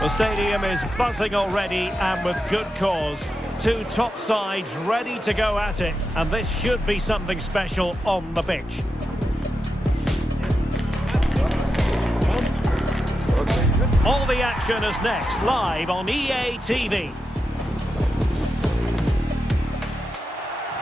The stadium is buzzing already, and with good cause. Two top sides ready to go at it, and this should be something special on the pitch. All the action is next, live on EA TV.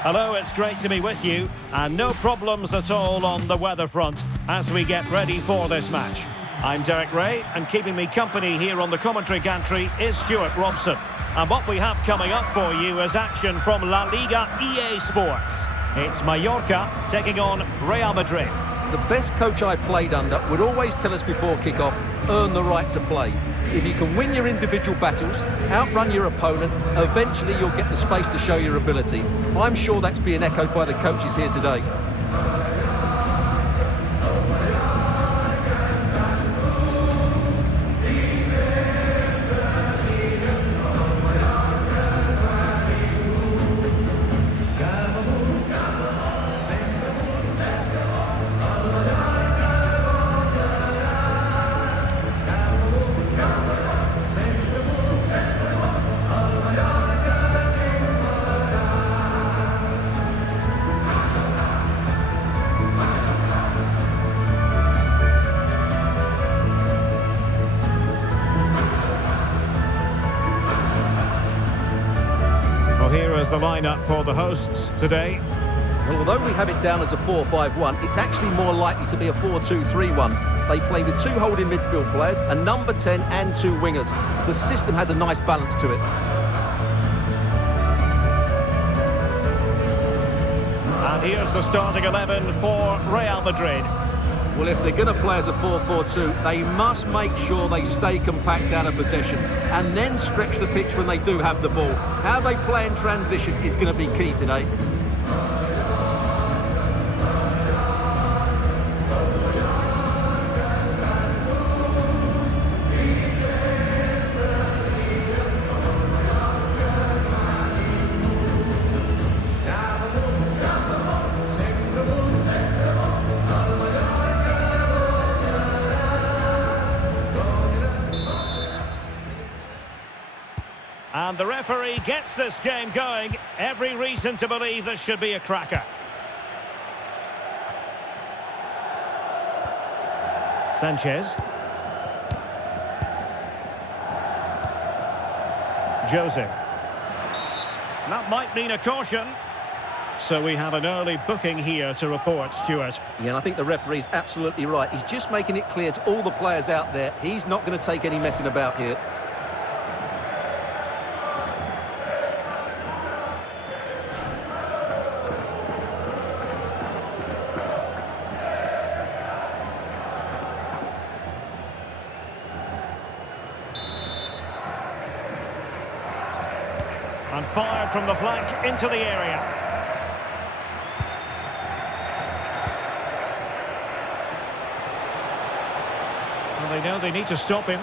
Hello, it's great to be with you, and no problems at all on the weather front as we get ready for this match. I'm Derek Ray, and keeping me company here on the commentary gantry is Stuart Robson. And what we have coming up for you is action from La Liga EA Sports. It's Mallorca taking on Real Madrid. The best coach I played under would always tell us before kick-off, earn the right to play. If you can win your individual battles, outrun your opponent, eventually you'll get the space to show your ability. I'm sure that's being echoed by the coaches here today. Here is the lineup for the hosts today. Well, although we have it down as a 4-5-1, it's actually more likely to be a 4-2-3-1. They play with two holding midfield players, a number 10 and two wingers. The system has a nice balance to it. And here's the starting 11 for Real Madrid. Well, if they're going to play as a 4-4-2, they must make sure they stay compact out of possession and then stretch the pitch when they do have the ball. How they play in transition is going to be key today. And the referee gets this game going. Every reason to believe this should be a cracker. Sanchez. Jose. That might mean a caution. So we have an early booking here to report, Stuart. Yeah, and I think the referee's absolutely right. He's just making it clear to all the players out there, he's not going to take any messing about here. And fired from the flank into the area. Well, they know they need to stop him.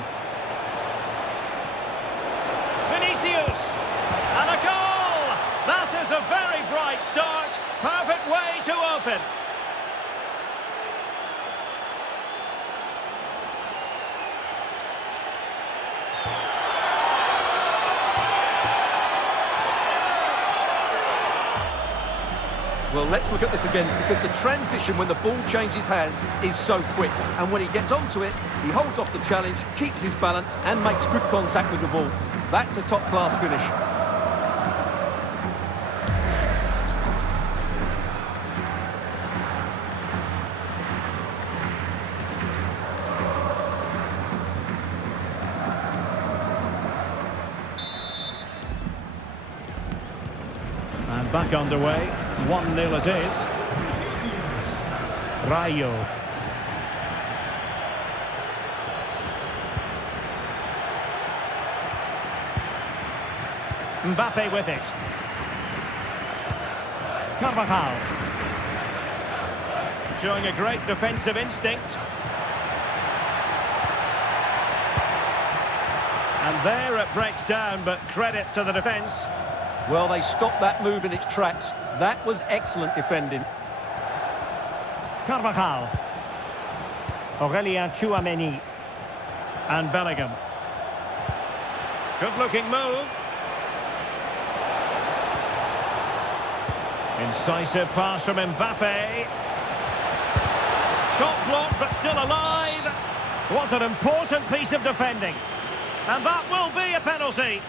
Vinicius! And a goal! That is a very bright start. Perfect way to open. Well, let's look at this again, because the transition when the ball changes hands is so quick. And when he gets onto it, he holds off the challenge, keeps his balance, and makes good contact with the ball. That's a top-class finish. And back underway. 1-0 it is. Rayo. Mbappe with it. Carvajal. Showing a great defensive instinct. And there it breaks down, but credit to the defence. Well, they stopped that move in its tracks. That was excellent defending. Carvajal. Aurelien Tchouameni. And Bellingham. Good-looking move. Incisive pass from Mbappe. Shot blocked, but still alive. Was an important piece of defending. And that will be a penalty.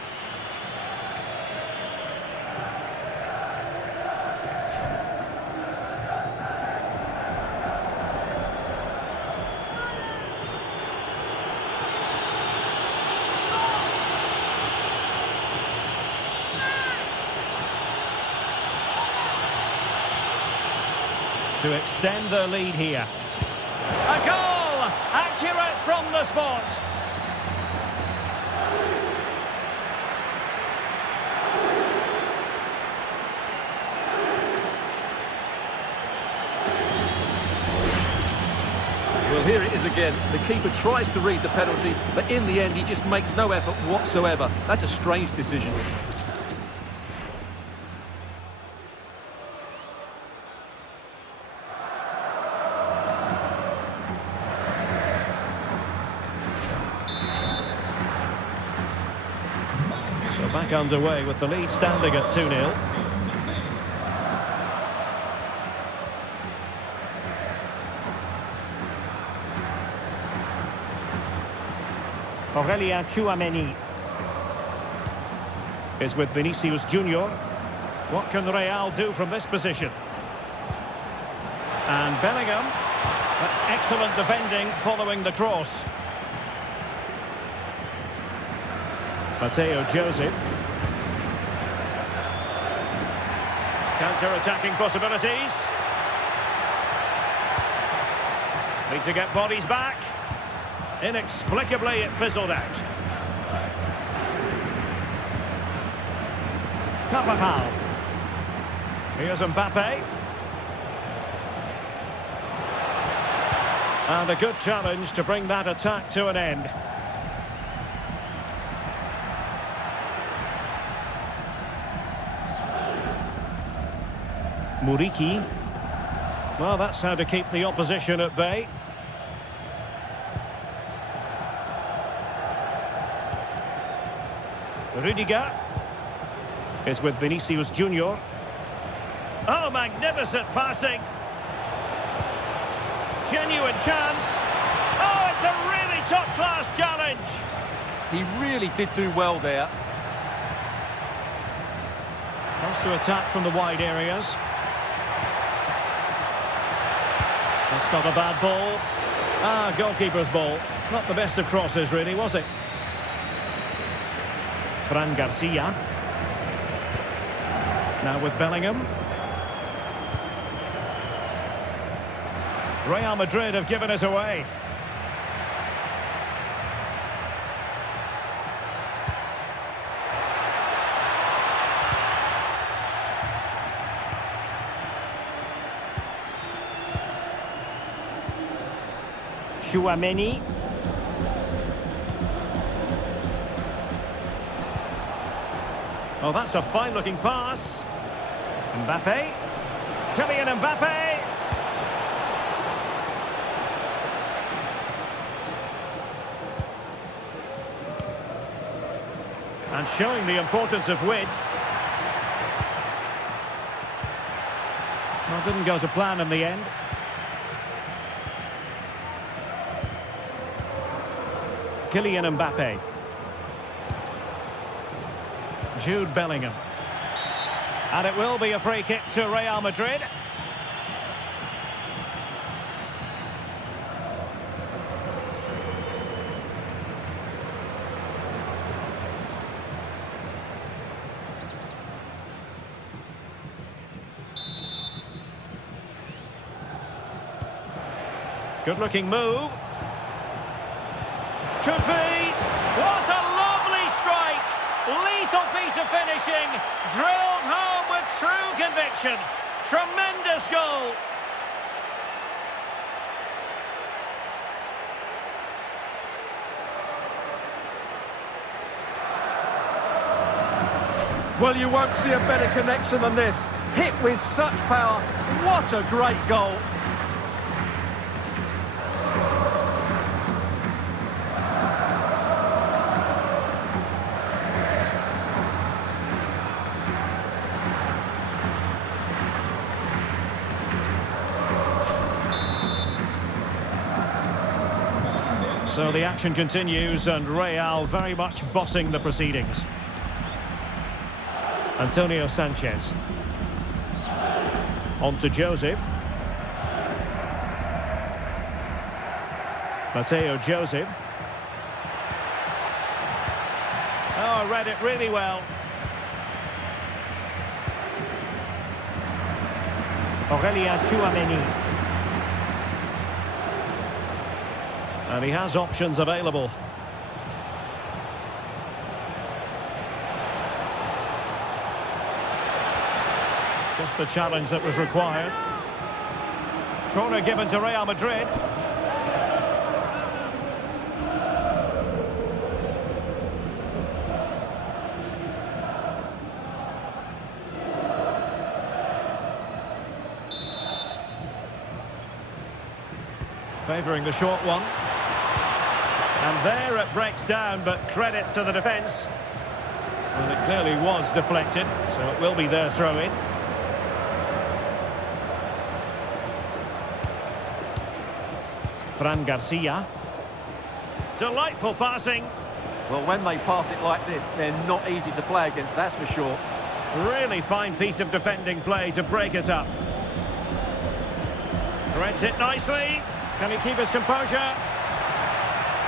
To extend their lead here. A goal! Accurate from the spot. Well, here it is again. The keeper tries to read the penalty, but in the end he just makes no effort whatsoever. That's a strange decision. So back underway with the lead standing at 2-0. Aurelien Tchouameni is with Vinicius Junior. What can Real do from this position? And Bellingham. That's excellent defending following the cross. Mateo Joseph. Counter-attacking possibilities. Need to get bodies back. Inexplicably, it fizzled out. Carvajal. Here's Mbappe. And a good challenge to bring that attack to an end. Muriqi. Well, that's how to keep the opposition at bay. Rudiger is with Vinicius Junior. Oh, magnificent passing. Genuine chance. Oh, it's a really top-class challenge. He really did do well there. Wants to attack from the wide areas. That's not a bad ball. Ah, goalkeeper's ball. Not the best of crosses, really, was it? Fran Garcia. Now with Bellingham. Real Madrid have given us away. Tchouameni. Oh, that's a fine-looking pass. Mbappe. Kylian Mbappe. And showing the importance of width. Well, didn't go to plan in the end. Kylian Mbappe. Jude Bellingham. And it will be a free kick to Real Madrid. Good looking move. Could be. What a lovely strike. Lethal piece of finishing. Drilled home with true conviction. Tremendous goal. Well, you won't see a better connection than this. Hit with such power. What a great goal. So the action continues and Real very much bossing the proceedings. Antonio Sanchez. On to Joseph. Mateo Joseph. Oh, read it really well. Aurelien Tchouameni. And he has options available. Just the challenge that was required. Corner given to Real Madrid. Favouring the short one. And there it breaks down, but credit to the defence. And it clearly was deflected, so it will be their throw-in. Fran Garcia. Delightful passing. Well, when they pass it like this, they're not easy to play against, that's for sure. Really fine piece of defending play to break us up. Threads it nicely. Can he keep his composure?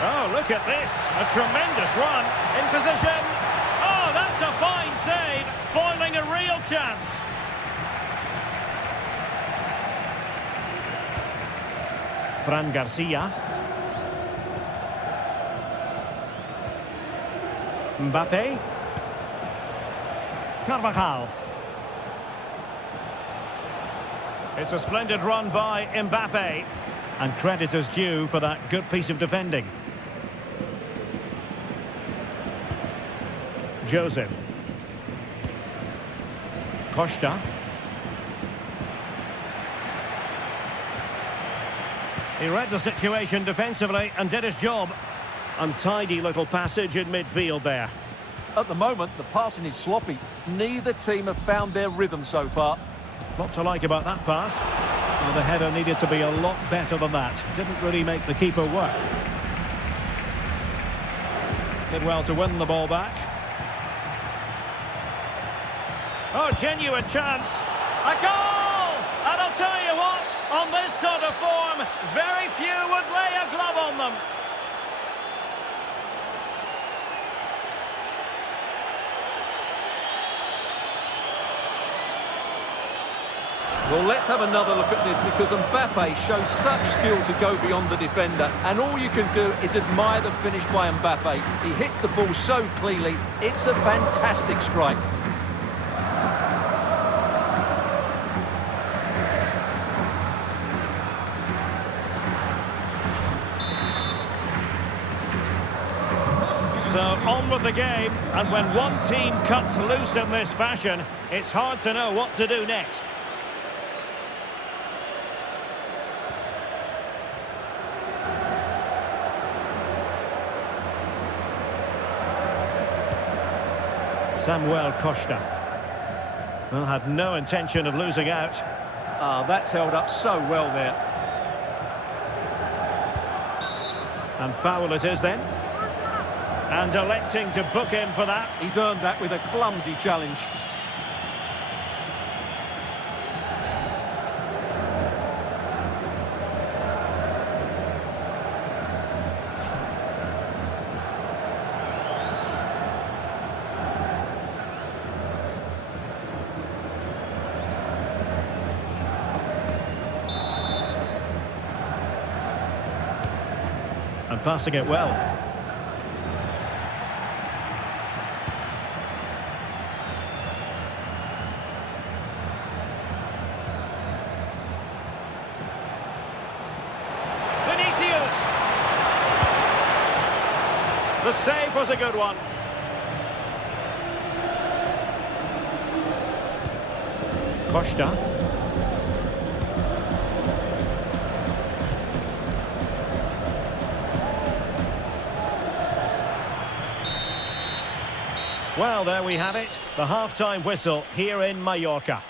Oh, look at this. A tremendous run. In position. Oh, that's a fine save. Foiling a real chance. Fran Garcia. Mbappe. Carvajal. It's a splendid run by Mbappe. And credit is due for that good piece of defending. Joseph. Costa. He read the situation defensively and did his job. Untidy little passage in midfield there. At the moment, the passing is sloppy. Neither team have found their rhythm so far. Lot to like about that pass. Well, the header needed to be a lot better than that. Didn't really make the keeper work. Did well to win the ball back. Oh, genuine chance. A goal! And I'll tell you what, on this sort of form, very few would lay a glove on them. Well, let's have another look at this because Mbappe shows such skill to go beyond the defender, and all you can do is admire the finish by Mbappe. He hits the ball so cleanly, it's a fantastic strike. So on with the game, and when one team cuts loose in this fashion, it's hard to know what to do next. Samuel Costa. Well, had no intention of losing out. Ah, that's held up so well there. And foul it is then. And electing to book him for that. He's earned that with a clumsy challenge. And passing it well. Vinicius! The save was a good one. Costa. Well, there we have it, the half-time whistle here in Mallorca.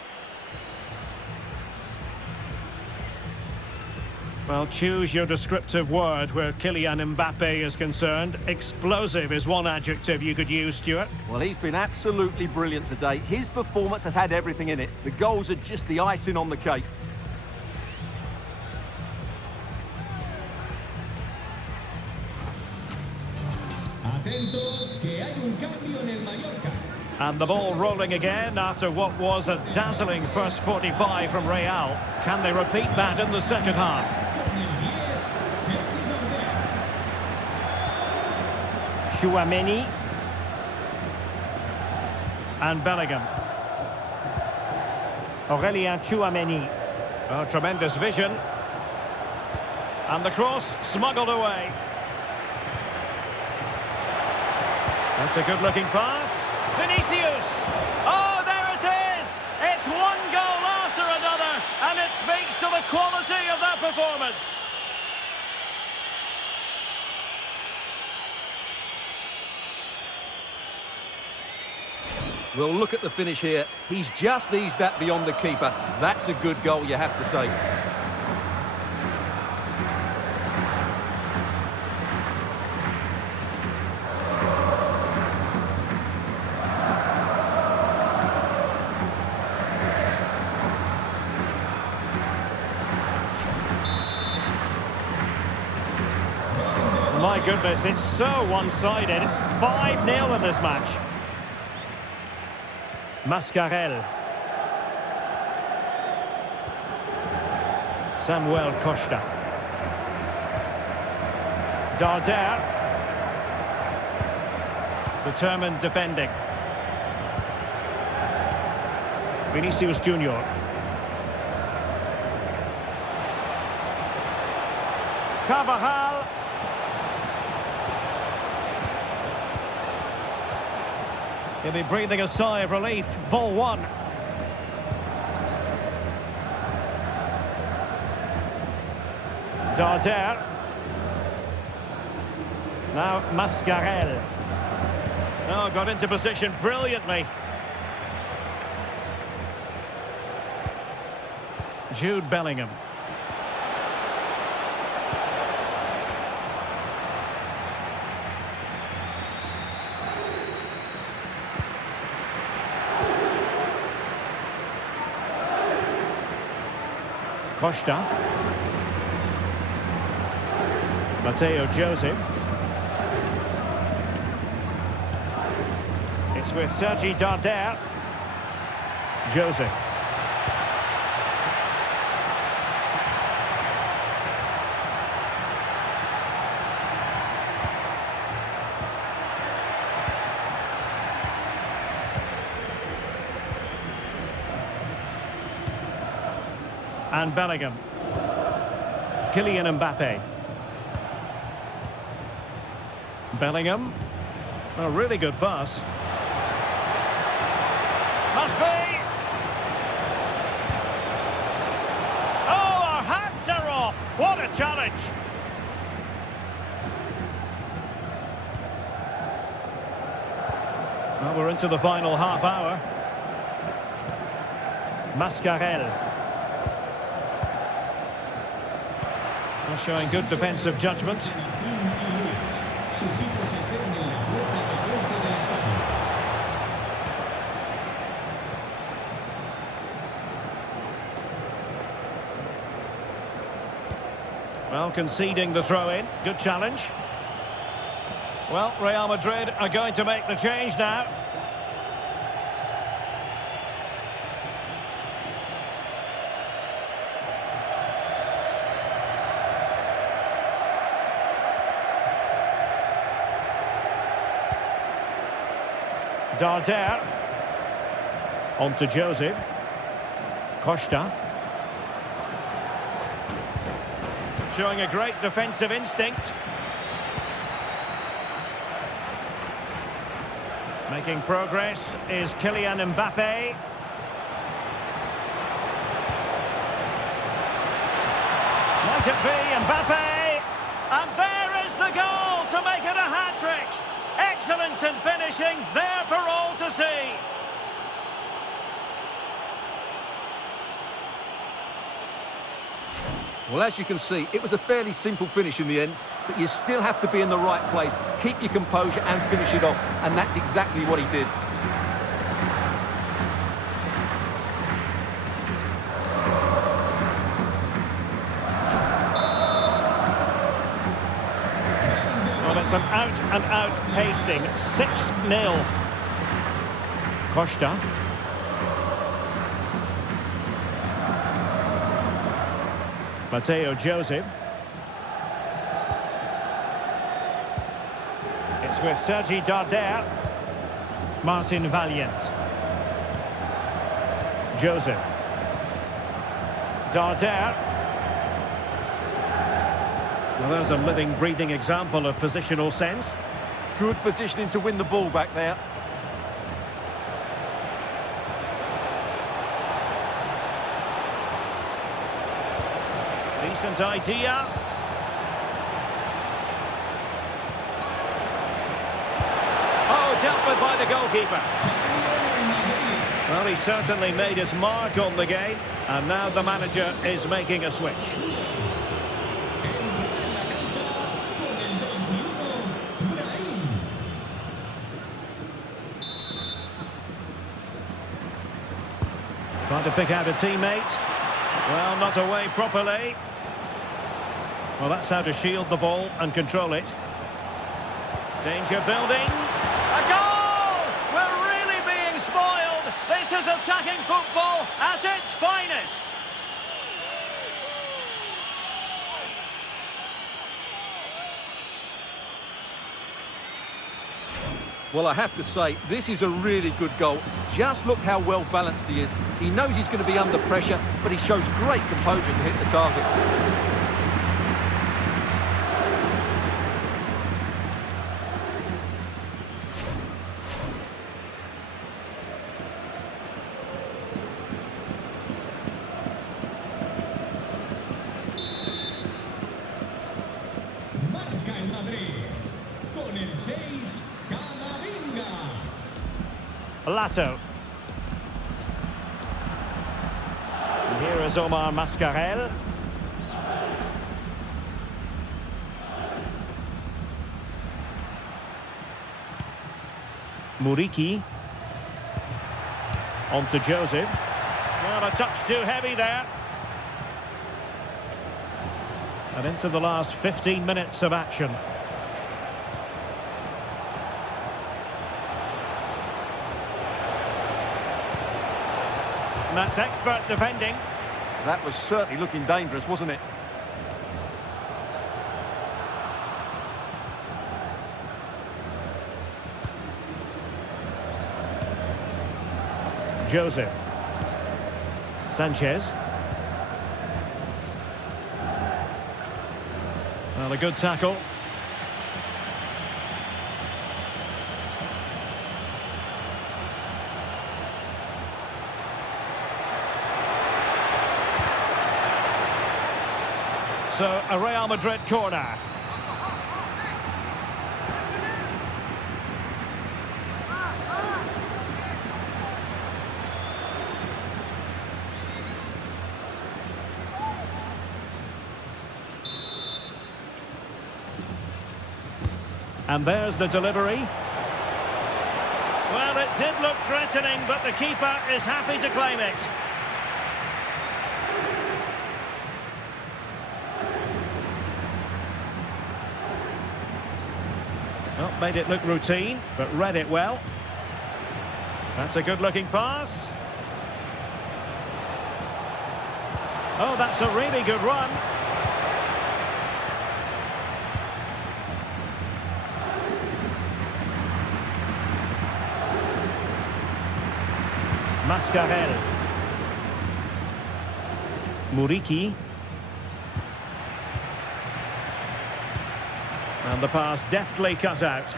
Well, choose your descriptive word where Kylian Mbappe is concerned. Explosive is one adjective you could use, Stuart. Well, he's been absolutely brilliant today. His performance has had everything in it. The goals are just the icing on the cake. Atentos, que hay un cambio en el Mallorca. And the ball rolling again after what was a dazzling first 45 from Real. Can they repeat that in the second half? Chouameni. And Bellingham. Aurélien Chouameni. Oh, tremendous vision. And the cross smuggled away. That's a good-looking pass. Vinicius! Oh, there it is! It's one goal after another, and it speaks to the quality of that performance. Well, look at the finish here. He's just eased that beyond the keeper. That's a good goal, you have to say. My goodness, it's so one-sided. 5-0 in this match. Mascarell. Samuel Costa. Darder. Determined defending. Vinicius Junior. Carvajal. He'll be breathing a sigh of relief. Ball one. Darder. Now Mascarell. Oh, got into position brilliantly. Jude Bellingham. Costa. Mateo Joseph. It's with Sergi Darder. Joseph. And Bellingham. Kylian Mbappe. Bellingham. A really good pass. Must be! Oh, our hats are off! What a challenge! Well, we're into the final half hour. Mascarell. Showing good defensive judgment. Well, conceding the throw-in. Good challenge. Well, Real Madrid are going to make the change now. Darder. On to Joseph. Costa. Showing a great defensive instinct. Making progress is Kylian Mbappe. Might it be Mbappe? And there is the goal to make it a hat-trick. Excellence in finishing, there for all to see. Well, as you can see, it was a fairly simple finish in the end, but you still have to be in the right place, keep your composure and finish it off, and that's exactly what he did. Well, it's an out-and-out pasting. 6-0. Costa. Mateo Joseph. It's with Sergi Darder. Martin Valiant. Joseph. Darder. Well, there's a living, breathing example of positional sense. Good positioning to win the ball back there. Decent idea. Oh, dealt with by the goalkeeper. Well, he certainly made his mark on the game, and now the manager is making a switch. Trying to pick out a teammate. Well, not away properly. Well, that's how to shield the ball and control it. Danger building. A goal! We're really being spoiled. This is attacking football at its finest. Well, I have to say, this is a really good goal. Just look how well balanced he is. He knows he's going to be under pressure, but he shows great composure to hit the target. Marca el Madrid. Con el 6, Lato. And here is Omar Mascarell. Muriqi. On to Joseph. Well, a touch too heavy there. And into the last 15 minutes of action. And that's expert defending. That was certainly looking dangerous, wasn't it? Joseph. Sanchez. Well, a good tackle. So, a Real Madrid corner. And there's the delivery. Well, it did look threatening, but the keeper is happy to claim it. Well, made it look routine, but read it well. That's a good-looking pass. Oh, that's a really good run. Mascarell. Muriqi. And the pass deftly cut out.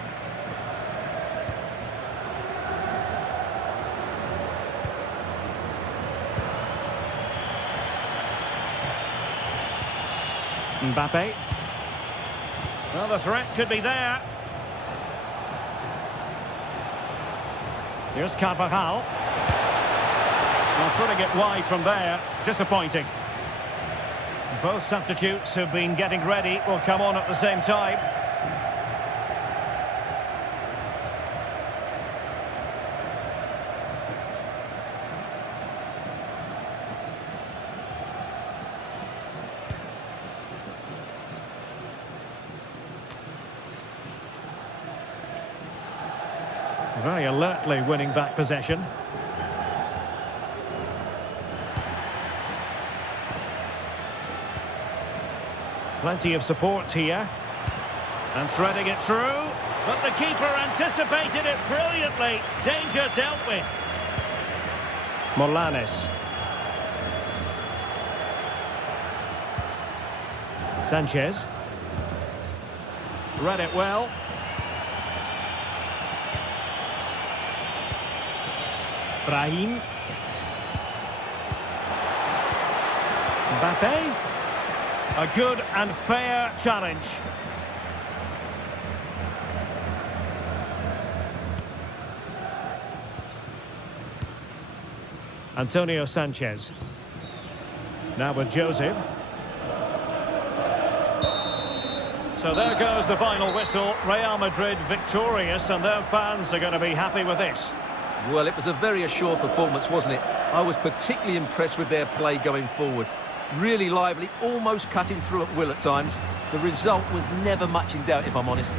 Mbappe. Well, the threat could be there. Here's Carvajal. Well, putting it wide from there. Disappointing. Both substitutes who've been getting ready will come on at the same time. Very alertly winning back possession. Plenty of support here. And threading it through. But the keeper anticipated it brilliantly. Danger dealt with. Molanes. Sanchez. Read it well. Brahim. Mbappe. A good and fair challenge. Antonio Sanchez. Now with Joseph. So there goes the final whistle. Real Madrid victorious, and their fans are going to be happy with this. Well, it was a very assured performance, wasn't it? I was particularly impressed with their play going forward. Really lively, almost cutting through at will at times. The result was never much in doubt, if I'm honest.